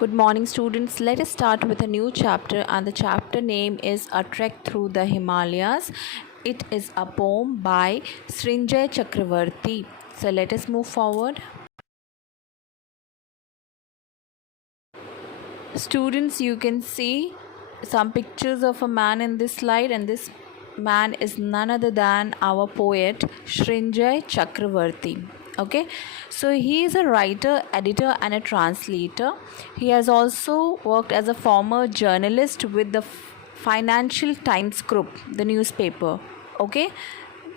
Good morning, students. Let us start with a new chapter, and the chapter name is A Trek Through the Himalayas. It is a poem by Srinjay Chakravarti. So, let us move forward. Students, you can see some pictures of a man in this slide, and this man is none other than our poet Srinjay Chakravarti. Okay, so he is a writer, editor, and a translator. He has also worked as a former journalist with the Financial Times Group, the newspaper. Okay,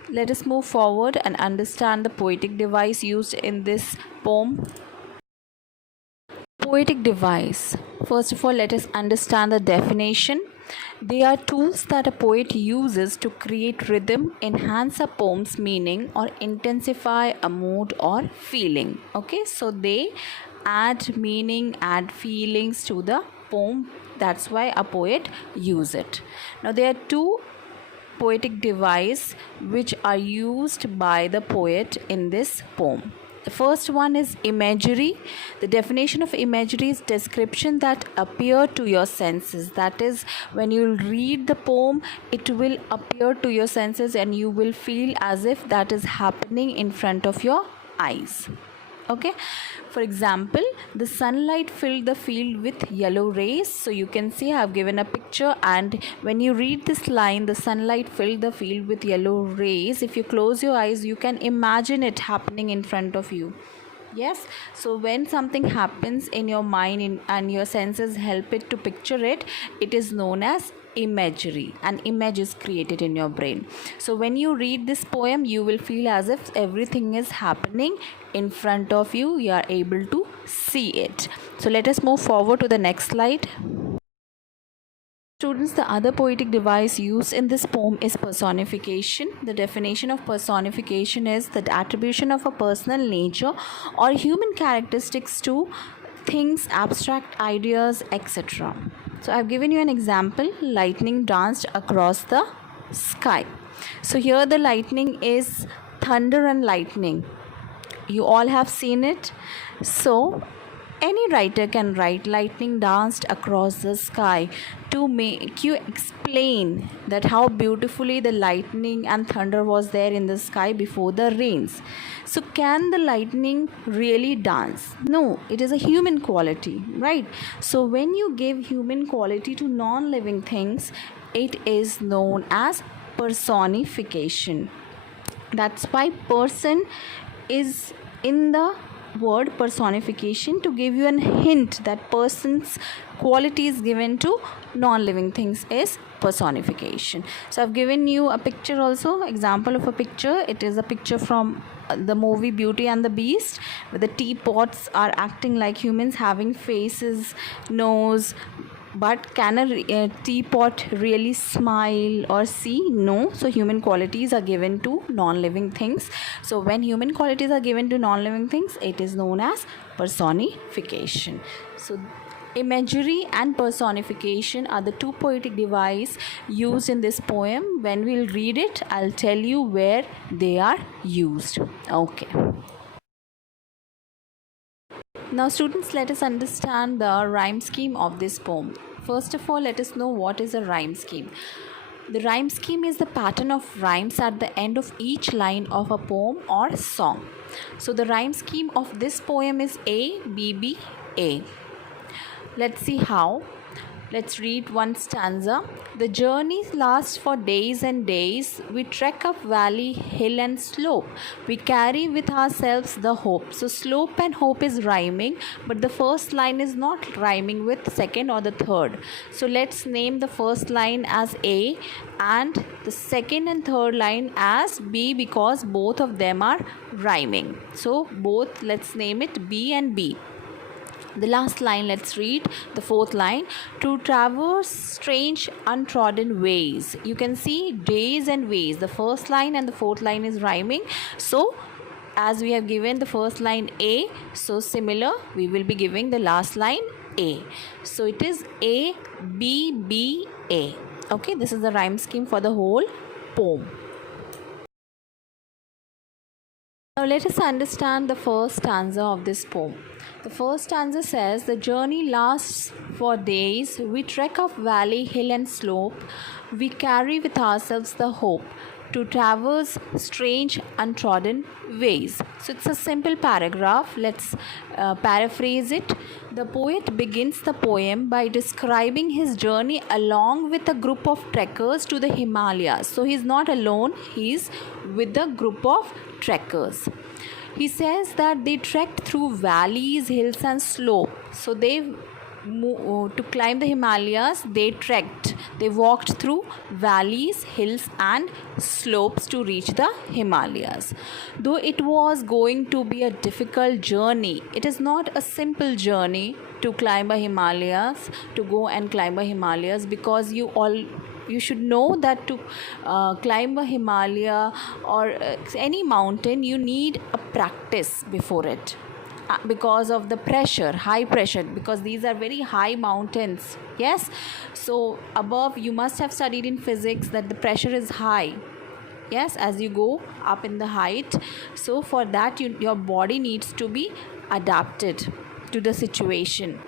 let us move forward and understand the poetic device used in this poem. Poetic device. First of all, let us understand the definition. They are tools that a poet uses to create rhythm, enhance a poem's meaning, or intensify a mood or feeling. Okay, so they add meaning, add feelings to the poem. That's why a poet use it. Now, there are two poetic device which are used by the poet in this poem. The first one is imagery. The definition of imagery is description that appear to your senses. That is, when you read the poem, it will appear to your senses and you will feel as if that is happening in front of your eyes. Okay, for example, the sunlight filled the field with yellow rays. So you can see I have given a picture, and when you read this line, the sunlight filled the field with yellow rays, if you close your eyes, you can imagine it happening in front of you. Yes, so when something happens in your mind and your senses help it to picture it, it is known as imagery. An image is created in your brain. So when you read this poem, you will feel as if everything is happening in front of you. You are able to see it. So let us move forward to the next slide. Students, the other poetic device used in this poem is personification. The definition of personification is the attribution of a personal nature or human characteristics to things, abstract ideas, etc. So I've given you an example. Lightning danced across the sky. So here the lightning is thunder and lightning. You all have seen it. So any writer can write lightning danced across the sky to make you explain that how beautifully the lightning and thunder was there in the sky before the rains. So can the lightning really dance? No, it is a human quality, right? So when you give human quality to non-living things, it is known as personification. That's why person is in the word personification, to give you a hint that person's quality is given to non-living things is personification. So I've given you a picture also, example of a picture. It is a picture from the movie Beauty and the Beast, where the teapots are acting like humans, having faces, nose, but can a teapot really smile or see? No. So human qualities are given to non-living things. So when human qualities are given to non-living things, it is known as personification. So imagery and personification are the two poetic devices used in this poem. When we'll read it, I'll tell you where they are used. Okay. Now students, let us understand the rhyme scheme of this poem. First of all, let us know what is a rhyme scheme. The rhyme scheme is the pattern of rhymes at the end of each line of a poem or song. So the rhyme scheme of this poem is A, B, B, A. Let's see how. Let's read one stanza. The journey lasts for days and days. We trek up valley, hill and slope. We carry with ourselves the hope. So slope and hope is rhyming, but the first line is not rhyming with second or the third. So let's name the first line as A and the second and third line as B, because both of them are rhyming. So both, let's name it B and B. The last line, let's read the fourth line. To traverse strange untrodden ways. You can see days and ways. The first line and the fourth line is rhyming. So as we have given the first line A, so similar we will be giving the last line A. So it is A, B, B, A. Okay, this is the rhyme scheme for the whole poem. Now let us understand the first stanza of this poem. The first stanza says, "The journey lasts for days. We trek up valley, hill, and slope. We carry with ourselves the hope to traverse strange, untrodden ways." So it's a simple paragraph. Let's paraphrase it. The poet begins the poem by describing his journey along with a group of trekkers to the Himalayas. So he's not alone, he's with a group of trekkers. He says that they trekked through valleys, hills, and slopes. So to climb the Himalayas, they walked through valleys, hills, and slopes to reach the Himalayas. Though it was going to be a difficult journey, it is not a simple journey to climb a Himalayas, to go and climb a Himalayas, because you should know that to climb a Himalaya or any mountain, you need a practice before it, because of the pressure, high pressure, because these are very high mountains. Yes, so above, you must have studied in physics that the pressure is high. Yes, as you go up in the height, so for that your body needs to be adapted to the situation.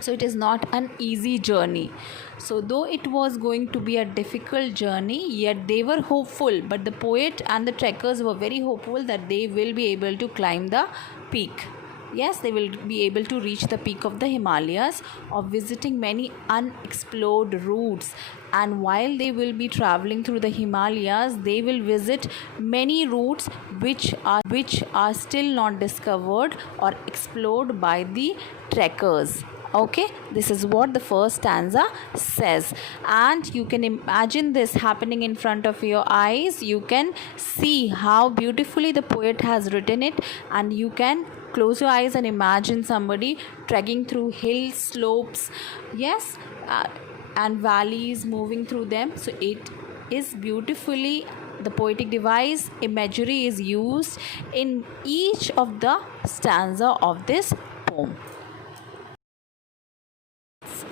So it is not an easy journey. So though it was going to be a difficult journey, yet they were hopeful, but the poet and the trekkers were very hopeful that they will be able to climb the peak. Yes, they will be able to reach the peak of the Himalayas, of visiting many unexplored routes. And while they will be traveling through the Himalayas, they will visit many routes which are still not discovered or explored by the trekkers. Okay, this is what the first stanza says, and you can imagine this happening in front of your eyes. You can see how beautifully the poet has written it, and you can close your eyes and imagine somebody trekking through hills, slopes, yes, and valleys, moving through them. So it is beautifully, the poetic device, imagery is used in each of the stanza of this poem.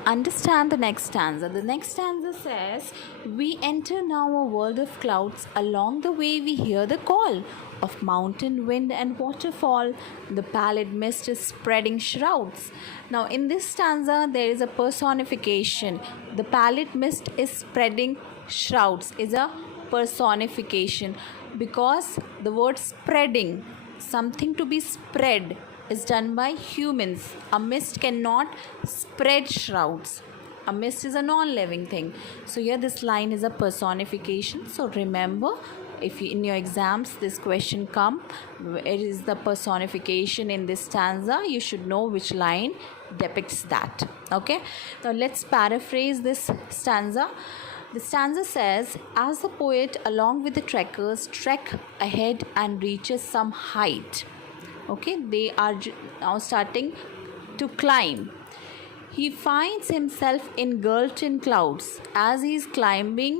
Understand the next stanza. The next stanza says, "We enter now a world of clouds. Along the way we hear the call of mountain, wind, and waterfall. The pallid mist is spreading shrouds." Now in this stanza there is a personification. The pallid mist is spreading shrouds is a personification, because the word spreading, something to be spread, is done by humans. A mist cannot spread shrouds. A mist is a non-living thing. So here this line is a personification. So remember, if in your exams this question come, it is the personification in this stanza, you should know which line depicts that. Okay, now let's paraphrase this stanza. The stanza says, "As the poet along with the trekkers trek ahead and reaches some height." Okay, they are now starting to climb. He finds himself engulfed in clouds as he is climbing,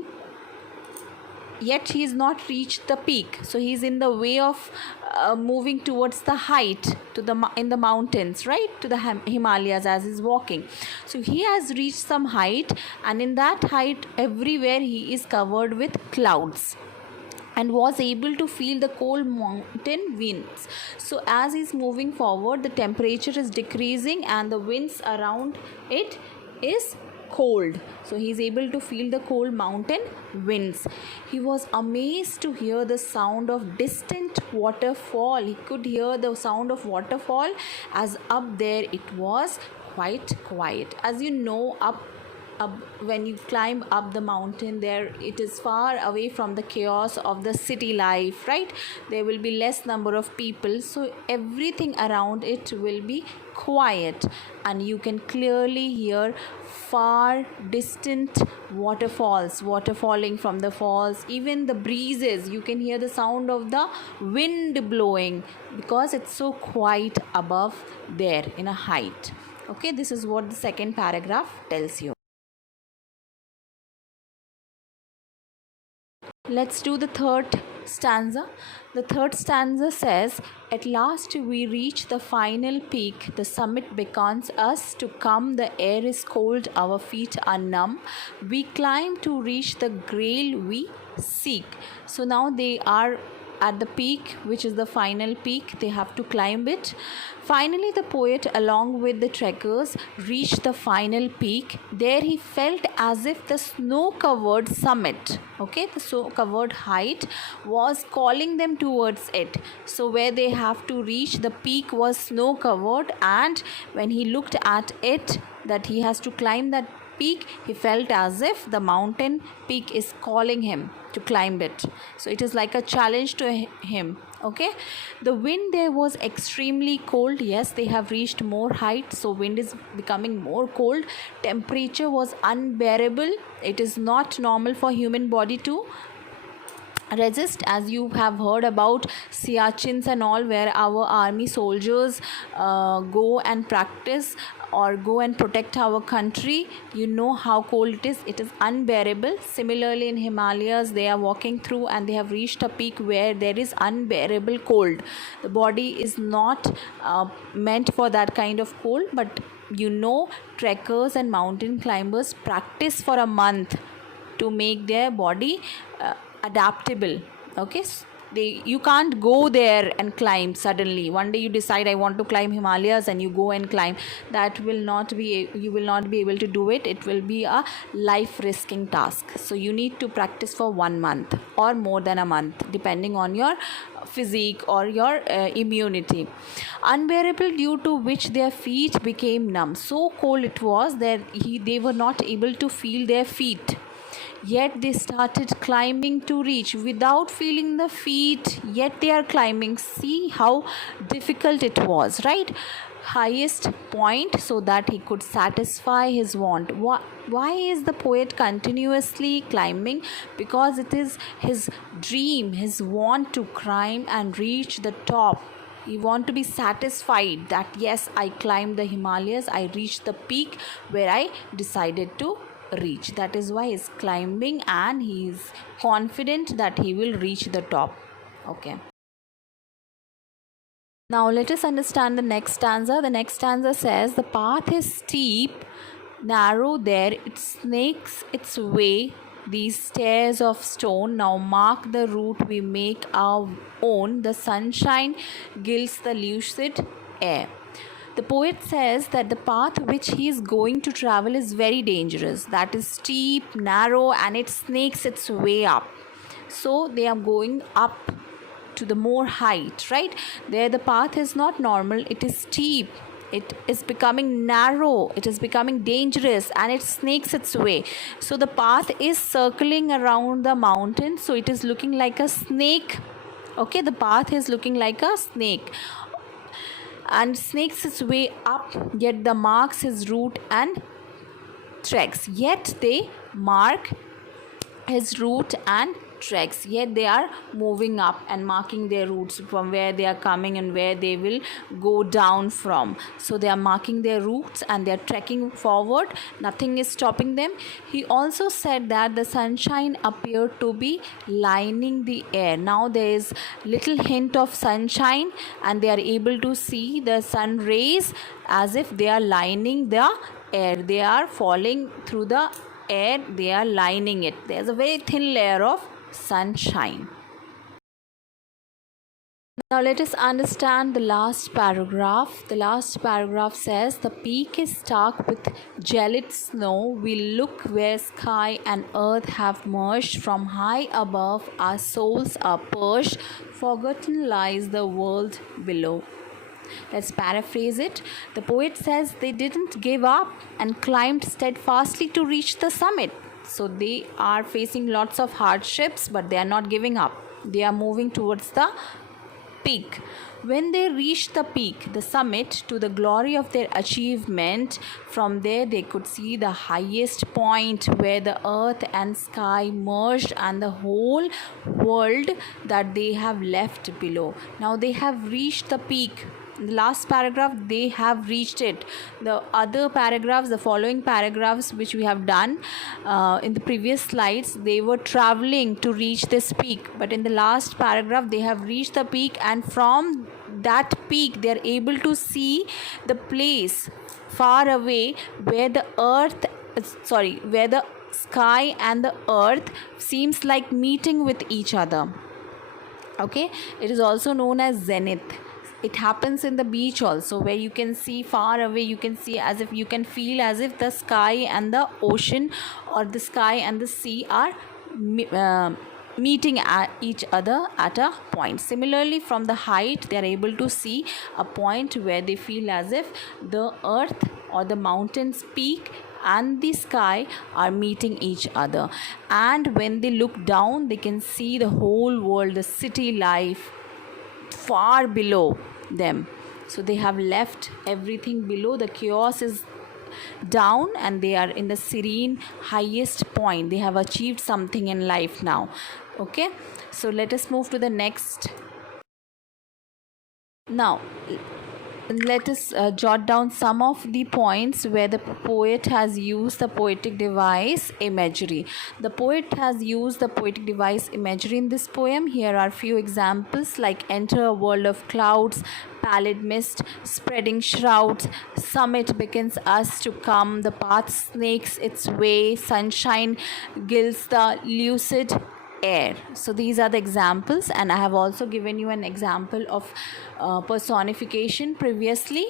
yet he has not reached the peak. So he is in the way of moving towards the height, to the in the mountains, right, to the Himalayas, as he's walking. So he has reached some height, and in that height everywhere he is covered with clouds, and was able to feel the cold mountain winds. So as he's moving forward, the temperature is decreasing and the winds around it is cold. So he is able to feel the cold mountain winds. He was amazed to hear the sound of distant waterfall. He could hear the sound of waterfall, as up there it was quite quiet. As you know, up when you climb up the mountain, there it is far away from the chaos of the city life, right? There will be less number of people, so everything around it will be quiet, and you can clearly hear far distant waterfalls waterfalling from the falls. Even the breezes, you can hear the sound of the wind blowing, because it's so quiet above there in a height. Okay, this is what the second paragraph tells you. Let's do the third stanza. The third stanza says, "At last we reach the final peak. The summit beckons us to come. The air is cold, our feet are numb. We climb to reach the grail we seek." So now they are at the peak, which is the final peak. They have to climb it. Finally, the poet, along with the trekkers, reached the final peak. There he felt as if the snow-covered summit, okay, the snow-covered height, was calling them towards it. So where they have to reach, the peak was snow-covered, and when he looked at it, that he has to climb that peak, he felt as if the mountain peak is calling him to climb it. So it is like a challenge to him. Okay, the wind there was extremely cold. Yes, they have reached more height, so wind is becoming more cold. Temperature was unbearable. It is not normal for human body to resist, as you have heard about Siachins and all, where our army soldiers go and practice or go and protect our country. You know how cold it is unbearable. Similarly, in Himalayas, they are walking through and they have reached a peak where there is unbearable cold. The body is not meant for that kind of cold, but trekkers and mountain climbers practice for a month to make their body adaptable. Okay, you can't go there and climb suddenly. One day you decide, I want to climb Himalayas, and you go and climb. You will not be able to do it. It will be a life risking task. So you need to practice for 1 month or more than a month, depending on your physique or your immunity. Unbearable, due to which their feet became numb. So cold it was that they were not able to feel their feet. Yet they started climbing to reach without feeling the feet. Yet they are climbing. See how difficult it was, right? Highest point, so that he could satisfy his want. Why is the poet continuously climbing? Because it is his dream, his want to climb and reach the top. He want to be satisfied that yes, I climbed the Himalayas, I reached the peak where I decided to reach. That is why he is climbing, and he is confident that he will reach the top. Okay, now let us understand the next stanza. The next stanza says, the path is steep, narrow, there it snakes its way, these stairs of stone now mark the route we make our own. The sunshine gilds the lucid air. The poet says that the path which he is going to travel is very dangerous. That is steep, narrow, and it snakes its way up. So they are going up to the more height, right? There the path is not normal, it is steep. It is becoming narrow, it is becoming dangerous, and it snakes its way. So the path is circling around the mountain, so it is looking like a snake. Okay, the path is looking like a snake and snakes its way up, yet the marks his route and treks. Yet they mark his route and treks, yet they are moving up and marking their routes from where they are coming and where they will go down from. So they are marking their routes and they are trekking forward. Nothing is stopping them. He also said that the sunshine appeared to be lining the air. Now there is little hint of sunshine, and they are able to see the sun rays as if they are lining the air. They are falling through the air, they are lining it. There's a very thin layer of sunshine. Now let us understand the last paragraph. The last paragraph says, the peak is stark with gelid snow. We look where sky and earth have merged. From high above our souls are perched. Forgotten lies the world below. Let's paraphrase it. The poet says they didn't give up and climbed steadfastly to reach the summit. So they are facing lots of hardships, but they are not giving up. They are moving towards the peak. When they reached the peak, the summit, to the glory of their achievement, from there they could see the highest point where the earth and sky merged and the whole world that they have left below. Now they have reached the peak. In the last paragraph, they have reached it. The other paragraphs, the following paragraphs which we have done in the previous slides, they were traveling to reach this peak. But in the last paragraph, they have reached the peak, and from that peak, they are able to see the place far away where the where the sky and the earth seems like meeting with each other. Okay, it is also known as zenith. It happens in the beach also, where you can see far away, you can see as if you can feel as if the sky and the ocean, or the sky and the sea are meeting at each other at a point. Similarly, from the height they are able to see a point where they feel as if the earth or the mountain's peak and the sky are meeting each other. And when they look down, they can see the whole world, the city life far below them. So they have left everything below. The chaos is down and they are in the serene highest point. They have achieved something in life now. Okay, so let us move to the next. Now let us jot down some of the points where the poet has used the poetic device imagery. The poet has used the poetic device imagery in this poem. Here are few examples, like enter a world of clouds, pallid mist, spreading shrouds, summit beckons us to come, the path snakes its way, sunshine gilds the lucid air. So these are the examples, and I have also given you an example of personification previously.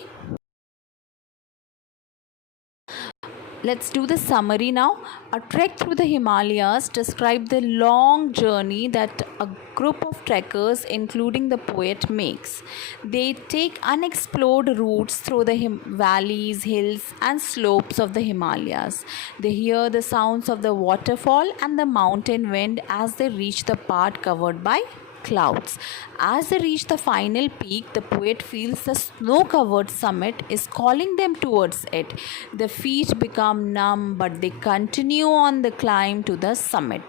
Let's do the summary now. A trek through the Himalayas describes the long journey that a group of trekkers, including the poet, makes. They take unexplored routes through the valleys, hills, and slopes of the Himalayas. They hear the sounds of the waterfall and the mountain wind as they reach the part covered by clouds. As they reach the final peak, the poet feels the snow-covered summit is calling them towards it. The feet become numb, but they continue on the climb to the summit.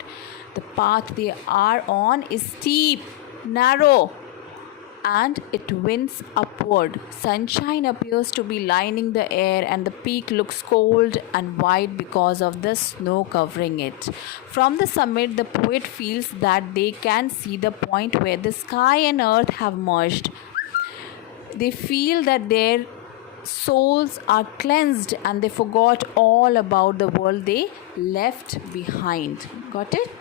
The path they are on is steep, narrow, and it winds upward. Sunshine appears to be lining the air, and the peak looks cold and white because of the snow covering it. From the summit, the poet feels that they can see the point where the sky and earth have merged. They feel that their souls are cleansed and they forgot all about the world they left behind. Got it?